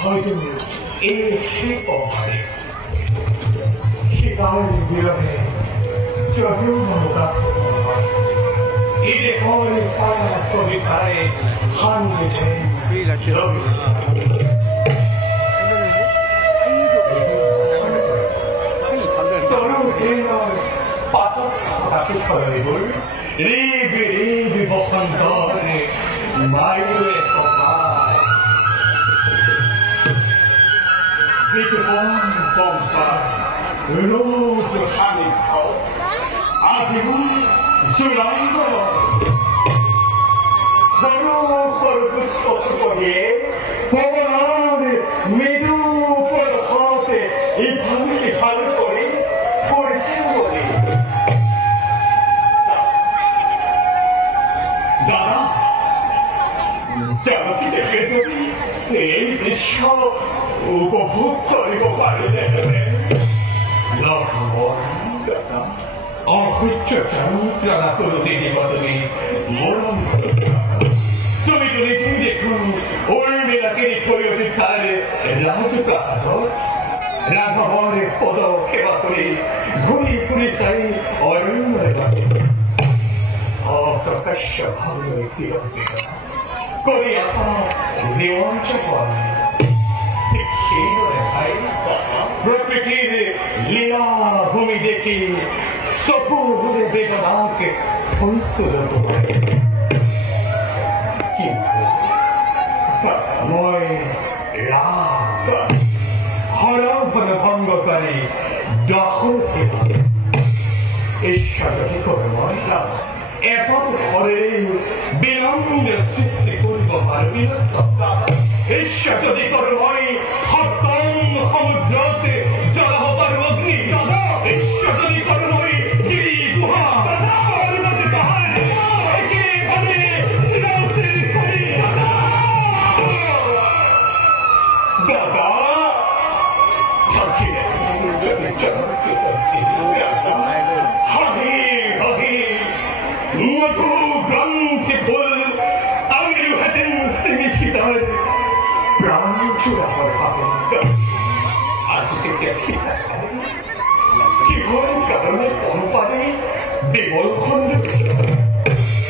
হয়তো এই শিল্পে শিকার বিরহে যদিও মনোকাশ 이제 거울을 쌓아 속이 살아에 한국에 떠오르는 대날 빠졌다게 털을 리비 먹한 거리 마이루에 서가 밑에 봄봄바 으로스 하니까 아직은 Surround for the Scottish for middle for the heart, in public category for symboli. Dada, Jamati Ketty, the show, Ugo Pari, love more. হুচ্ছারা প্রতিটি বদলে মরণ তুমি তুমি তুমি দেখুন ওর মেলাকে পরিবেশিকার রাজপ্রাসাদ রাঘবরের পদ সেবা করে ঘুরি ঘুরি চাই অরণ্যের অপ্রকাশ্য ভাবে করে আসা জীবন চপল ঠিক সেই ভাই প্রকৃতির লীলা ভূমি দেখি সকলে বেদনাকে ফুলসুলত কিন্তু মই রাগ হরভন ভঙ্গকারী দখল থেকে ঈশ্বরকে করে মহিলা এপদ ঘরে বিলম্বে সৃষ্টি করিব পারবি না ঈশ্বর যদি করে মই হতম সমুদ্রতে জলাহ পারব অগ্নি ঈশ্বর যদি করে মই গিরি গুহা পর্বত পাহাড় একেবারে শিলাশিল করি দাদা থাকিলে হাহি হাহি মধু গ্রন্থি ফুল আমিরু হাতেন সিমিখিতার প্রাণ চূড়া হওয়ার পাবেন আজকে দেখি কিহর কারণে অনুপানে দেবল খন্ড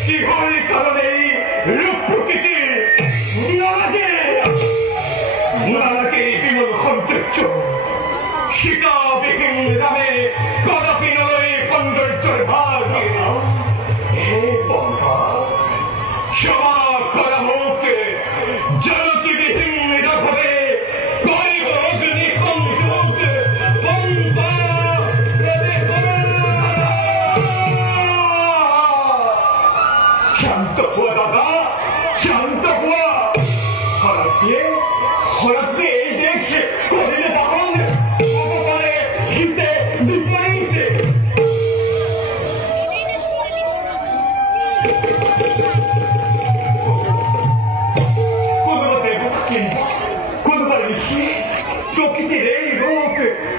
কিহর কারণে রূপ প্রকৃতির নানাকে বিমল খন্ড শিকাবিহীন নামে কদাপি নয় সৌন্দর্যের ভাগ হে বন্ধা ক্ষমা করা হোক জনতিবিহীন ভাবে গরিব অগ্নি সংযোগ শান্ত হুয়া দাদা শান্ত হুয়া হঠাৎ দিয়ে এই দেখে শরীরে দাহন অপকারে হিতে বিপরীতে প্রকৃতির এই রূপ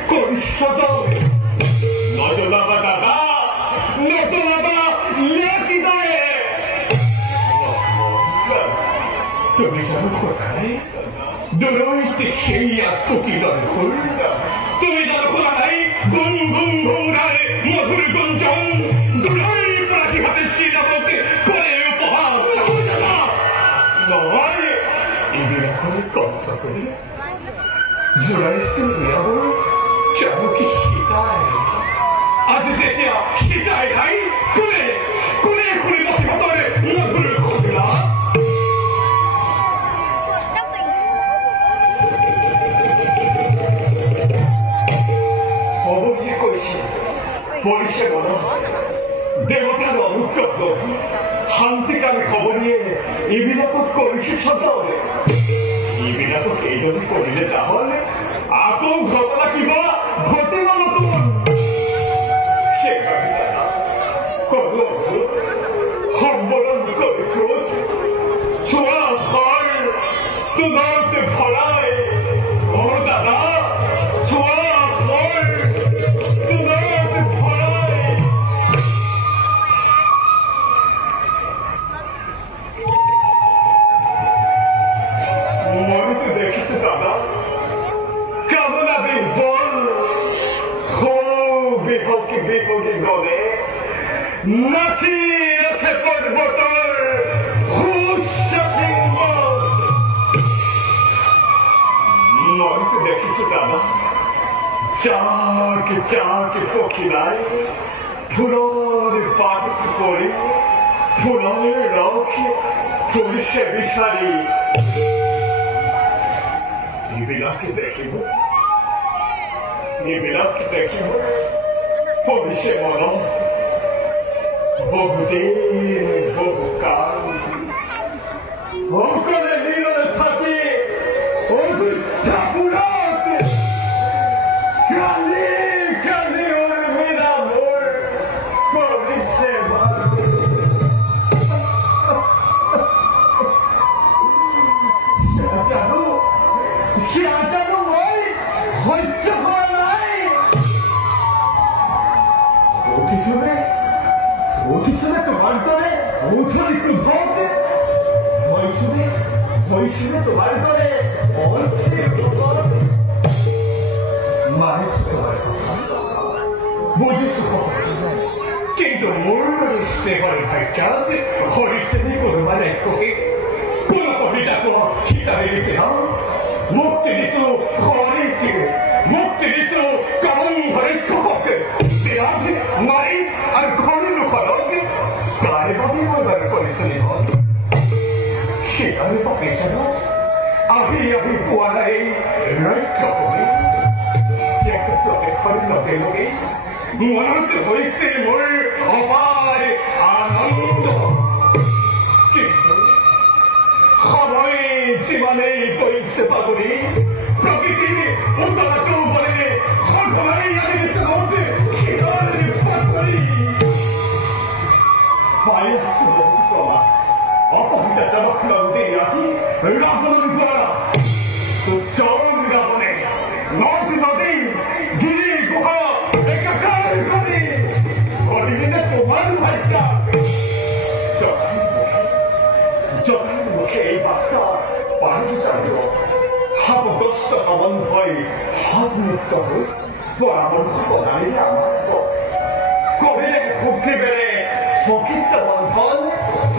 কলুষজলে নজলাবা দাদা নজলাবা লেখি দেয় তুমি জানো কোথায় দূরইতে সেই আত্মকিরণ ফুল তুমি জানো খোলা নাই গুন গুন ঘুমরায় মধুর গুঞ্জন দূরই প্রাচী হাতে শ্রীরামকে করে উপহার নয় এদের এখন কণ্ঠ করে জোড়াইছে বিয়াবো চামকি হিতায় আজ যেতিয়া হিতায় নাই কোনে কোনে কোনে বসে ভাতরে মধুর ঘটনা অবধি করেছি পরিষে গণ দেবতার অনুগ্রহ শান্তিকামী খবর নিয়ে ইবিলাপ করেছি সজলে ইবিলাপ এই যদি করিলে তাহলে আকৌ ঘটনা কিবা ঘটিব নতুন সেইকাৰণে কলো সম্বৰণ কৰি ক্ৰোধ চোৱা ঘৰ তোমাক ভৰাই অ দাদা চোৱা ঘৰ তোমাক ভৰাই মইতো দেখিছো দাদা নাচি আছে পৰ্বতৰ মইতো দেখিছো দাদা চাকে চাকে পখিলাই ফুলৰ পাত পৰি ফুলৰ ৰস ফুৰিছে বিচাৰি এইবিলাকে দেখিব পৰিছে মন বহুদিন বহুকাল সকলে নীৰৱে থাকি অযোধ্যাপুৰত কালি কালি উৰ্মিলা মোৰ কৰিছে জানো মই সহ্য কৰা নাই উঠিছোনে তোমাৰ দৰে উঠলি ক্ৰোধতে হৈছোনে তোমাৰ দৰে মানিছো তোমাৰ বুজিছো কিন্তু মোৰ স্নেহৰ ভাগ্যাত হৰিশ্ৰেণী কোনোবা নাইককে কোন কবিতাকো শিকাই দিছে মুক্তি দিছো হৰিকে মুক্তি দিছো কমন হৰিকে বিৰাট মাৰিছ আৰু ঘৰ লোকৰক প্ৰায় ভাবি মই বাৰু পৰিচয় হ'ল সেয়াৰে পাপে জানো আহি পোৱা নাই ৰক্ষা কৰি লগে লগে মনত হৈছে মোৰ অপাৰ আনন্দ কিন্তু সময় যিমানেই গৈছে পাগৰি প্ৰকৃতিৰ উতলাটো বলে সদায় আহিছে মতে শিৰৰ পাগৰি পাই আছো কলা অপহিতা জগতখনতে ৰাখি ৰাৱণৰ পৰা চৰম ৰাৱণে নদ নদী গিৰি গুহা একাকাৰ কৰি কৰিলে তোমাৰ ভাগ্য জনাৰ মুখে এই বাৰ্তা পাৰি যাব সাপগ্ৰস্ত পৱন হৈ সাপমুক্ত হৈ পৰামৰ্শ বনালে আমাৰ কবিৰে সুখীবেৰে প্ৰকৃত বন্ধন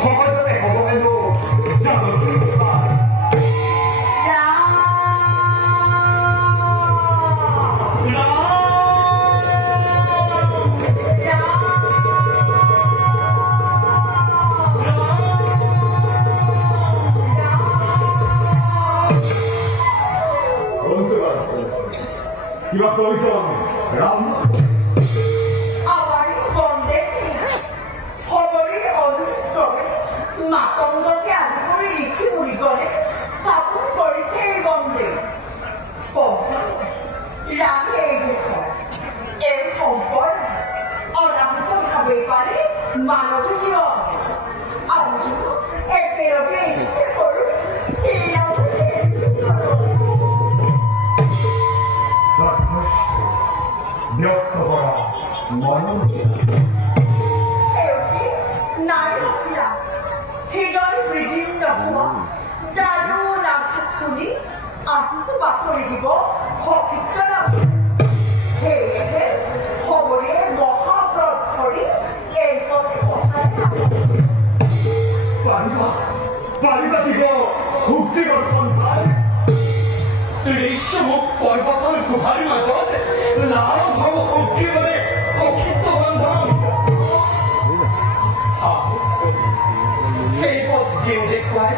সহজতে হ'ব হেনো কিবা প্ৰয়োজন ৰাম আমার বন্ধে খবরের অনুক্রমে মাতঙ্গকে আদি করে লিখি মুড়ি গলে স্থাপন করেছে এই বন্ধে রামে এই দেখুন এর সম্পদ অনাহত ভাবে পারে মানব জীবন আমি এর পেরোতে এসে করুন সেই ব্যক্ত করা মনন নারীরা হৃদয় বৃদ্ধিন্ন হোৱা দাৰুণ আঘাত শুনি আহিছো বাতৰি দিব সকীৰ্তন সেয়েহে খবৰে মহাব্ৰত ধৰি এই পথে পঠাই পাৰিবা দিব সুখীকৰ সন্ধান ঋষমুখ পৰ্বতৰ গুহাৰ মাজত লাভ হব সখীৰে সখীত্ব বন্ধন সেই পথ কেউ দেখুৱাই